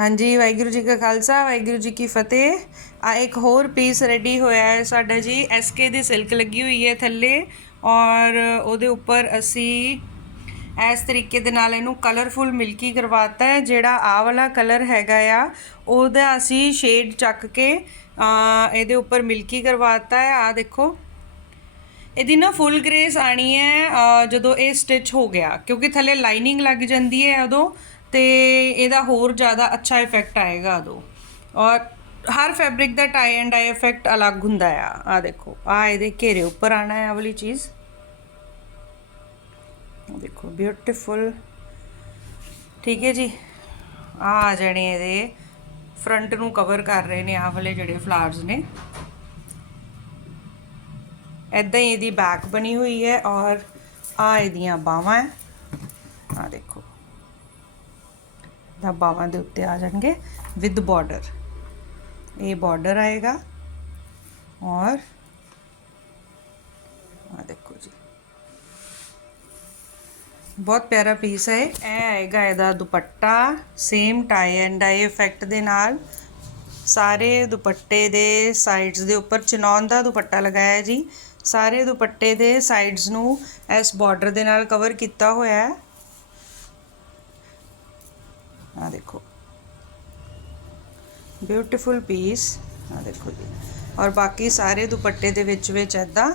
ਹਾਂਜੀ, ਵਾਹਿਗੁਰੂ ਜੀ ਕਾ ਖਾਲਸਾ, ਵਾਹਿਗੁਰੂ ਜੀ ਕੀ ਫਤਿਹ। ਆ ਇੱਕ ਹੋਰ ਪੀਸ ਰੈਡੀ ਹੋਇਆ ਹੈ ਸਾਡਾ ਜੀ ਐਸਕੇ ਦੀ ਸਿਲਕ ਲੱਗੀ ਹੋਈ ਹੈ ਥੱਲੇ। ਔਰ ਉਹਦੇ ਉੱਪਰ ਅਸੀਂ ਇਸ ਤਰੀਕੇ ਦੇ ਨਾਲ ਇਹਨੂੰ ਕਲਰਫੁਲ ਮਿਲਕੀ ਕਰਵਾਤਾ ਹੈ, ਜਿਹੜਾ ਆ ਵਾਲਾ ਕਲਰ ਹੈਗਾ ਆ, ਉਹਦਾ ਅਸੀਂ ਸ਼ੇਡ ਚੱਕ ਕੇ ਇਹਦੇ ਉੱਪਰ ਮਿਲਕੀ ਕਰਵਾਤਾ ਹੈ। ਆ ਦੇਖੋ, ਇਹਦੀ ਨਾ ਫੁੱਲ ਗ੍ਰੇਸ ਆਣੀ ਹੈ ਜਦੋਂ ਇਹ ਸਟਿਚ ਹੋ ਗਿਆ, ਕਿਉਂਕਿ ਥੱਲੇ ਲਾਈਨਿੰਗ ਲੱਗ ਜਾਂਦੀ ਹੈ ਉਦੋਂ। ਤੇ ਇਹਦਾ ਹੋਰ ਜ਼ਿਆਦਾ ਅੱਛਾ ਇਫੈਕਟ ਆਏਗਾ ਉਦੋਂ। ਔਰ ਹਰ ਫੈਬਰਿਕ ਦਾ ਟਾਈ ਐਂਡ ਡਾਈ ਇਫੈਕਟ ਅਲੱਗ ਹੁੰਦਾ ਆ। ਆ ਦੇਖੋ ਆ ਇਹਦੇ ਘੇਰੇ ਉੱਪਰ ਆਣਾ ਹੈ ਆ ਵਾਲੀ ਚੀਜ਼। ਦੇਖੋ ਬਿਊਟੀਫੁਲ ਠੀਕ ਹੈ ਜੀ। ਆ ਆ ਜਾਣੇ ਇਹਦੇ। ਫਰੰਟ ਨੂੰ ਕਵਰ ਕਰ ਰਹੇ ਨੇ ਆ ਵਾਲੇ ਜਿਹੜੇ ਫਲਾਵਰਸ ਨੇ। ਐਦਾਂ ਹੀ ਇਹਦੀ ਬੈਕ ਬਣੀ ਹੋਈ ਹੈ ਔਰ ਆ ਇਹਦੀਆਂ ਬਾਹਾਂ ਹੈ। ਦਾ ਬਾਹਾਂ ਦੇ ਉੱਤੇ ਆ ਜਾਣਗੇ ਵਿਦ ਬਾਰਡਰ ਇਹ ਬਾਰਡਰ ਆਏਗਾ ਔਰ ਆ ਦੇਖੋ ਜੀ। ਬਹੁਤ ਪਿਆਰਾ ਪੀਸ ਹੈ ਇਹ। ਆਏਗਾ ਇਹਦਾ dupatta same tie and dye effect ਦੇ ਨਾਲ। ਸਾਰੇ ਦੁਪੱਟੇ ਦੇ ਸਾਈਡਸ ਦੇ ਉੱਪਰ ਚਨੌਨ ਦਾ ਦੁਪੱਟਾ ਲਗਾਇਆ ਜੀ। ਸਾਰੇ ਦੁਪੱਟੇ ਦੇ ਸਾਈਡਸ ਨੂੰ ਇਸ ਬਾਰਡਰ ਦੇ ਨਾਲ ਕਵਰ ਕੀਤਾ ਹੋਇਆ ਹੈ। ਆ ਦੇਖੋ। ਬਿਊਟੀਫੁਲ ਪੀਸ ਆ ਦੇਖੋ ਜੀ। ਔਰ ਬਾਕੀ ਸਾਰੇ ਦੁਪੱਟੇ ਦੇ ਵਿੱਚ ਵਿੱਚ ਐਦਾਂ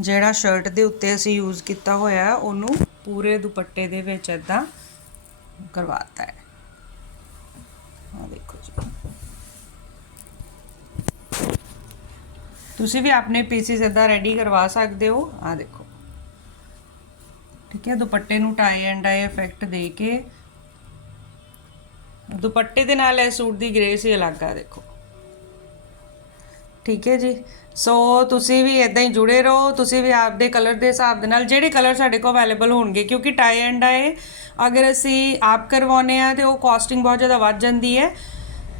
ਜਿਹੜਾ ਸ਼ਰਟ ਦੇ ਉੱਤੇ ਅਸੀਂ ਯੂਜ਼ ਕੀਤਾ ਹੋਇਆ, ਉਹਨੂੰ ਪੂਰੇ ਦੁਪੱਟੇ ਦੇ ਵਿੱਚ ਐਦਾਂ ਕਰਵਾਤਾ ਹੈ। ਆ ਦੇਖੋ ਜੀ। ਤੁਸੀਂ ਵੀ ਆਪਣੇ ਪੀਸਿਸ ਇਦਾਂ ਰੈਡੀ ਕਰਵਾ ਸਕਦੇ ਹੋ? ਆ ਦੇਖੋ। ਠੀਕ ਹੈ, ਦੁਪੱਟੇ ਨੂੰ ਟਾਈ ਐਂਡ ਡਾਈ ਇਫੈਕਟ ਦੇ ਕੇ ਦੁਪੱਟੇ ਦੇ ਨਾਲ ਇਹ ਸੂਟ ਦੀ ਗ੍ਰੇਸ ਹੀ ਅਲੱਗ ਆ, ਦੇਖੋ। ਠੀਕ ਹੈ ਜੀ? ਸੋ ਤੁਸੀਂ ਵੀ ਇਦਾਂ ਹੀ ਜੁੜੇ ਰਹੋ, ਤੁਸੀਂ ਵੀ ਆਪਦੇ ਕਲਰ ਦੇ ਹਿਸਾਬ ਦੇ ਨਾਲ ਜਿਹੜੇ ਕਲਰ ਸਾਡੇ ਕੋਲ ਅਵੇਲੇਬਲ ਹੋਣਗੇ, ਕਿਉਂਕਿ ਟਾਈ ਐਂਡ ਡਾਈ ਅਗਰ ਅਸੀਂ ਆਪ ਕਰਵਾਉਨੇ ਆ ਤੇ ਉਹ ਕਾਸਟਿੰਗ ਬਹੁਤ ਜ਼ਿਆਦਾ ਵੱਧ ਜਾਂਦੀ ਹੈ।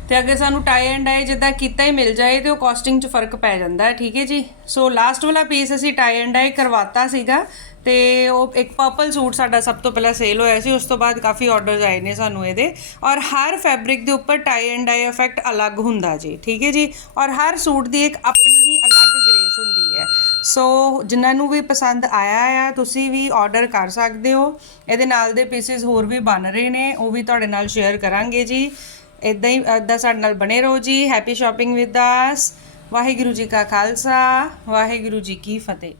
ਤੇ ਅਗਰ ਸਾਨੂੰ ਟਾਈ ਐਂਡ ਡਾਈ ਜਿੱਦਾਂ ਕੀਤਾ ਹੀ ਮਿਲ ਜਾਏ ਤੇ ਉਹ ਕਾਸਟਿੰਗ 'ਚ ਫ਼ਰਕ ਪੈ ਜਾਂਦਾ ਹੈ, ਠੀਕ ਹੈ ਜੀ? ਸੋ ਲਾਸਟ ਵਾਲਾ ਪੀਸ ਅਸੀਂ ਟਾਈ ਐਂਡ ਡਾਈ ਕਰਵਾਤਾ ਸੀਗਾ ਤੇ ਉਹ ਇੱਕ ਪਰਪਲ ਸੂਟ ਸਾਡਾ ਸਭ ਤੋਂ ਪਹਿਲਾਂ ਸੇਲ ਹੋਇਆ ਸੀ, ਉਸ ਤੋਂ ਬਾਅਦ ਕਾਫੀ ਆਰਡਰਸ ਆਏ ਨੇ ਸਾਨੂੰ ਇਹਦੇ ਔਰ ਹਰ ਫੈਬਰਿਕ ਦੇ ਉੱਪਰ ਟਾਈ ਐਂਡ ਡਾਈ ਇਫੈਕਟ ਅਲੱਗ ਹੁੰਦਾ ਜੀ, ਠੀਕ ਹੈ ਜੀ? ਔਰ ਹਰ ਸੂਟ ਦੀ ਇੱਕ ਆਪਣੀ ਹੀ ਅਲੱਗ ਗ੍ਰੇਸ ਹੁੰਦੀ ਹੈ। ਸੋ ਜਿਨ੍ਹਾਂ ਨੂੰ ਵੀ ਪਸੰਦ ਆਇਆ ਆ, ਤੁਸੀਂ ਵੀ ਆਰਡਰ ਕਰ ਸਕਦੇ ਹੋ। ਇਹਦੇ ਨਾਲ ਦੇ ਪੀਸਿਸ ਹੋਰ ਵੀ ਬਣ ਰਹੇ ਨੇ, ਉਹ ਵੀ ਤੁਹਾਡੇ ਨਾਲ ਸ਼ੇਅਰ ਕਰਾਂਗੇ ਜੀ। ਇਦਾਂ ਹੀ ਇਦਾਂ ਸਾਡੇ ਨਾਲ ਬਣੇ ਰਹੋ ਜੀ। Happy shopping with us Waheguru ji ਕਾ ਖਾਲਸਾ। ਵਾਹਿਗੁਰੂ ਜੀ ਕੀ ਫਤਿਹ।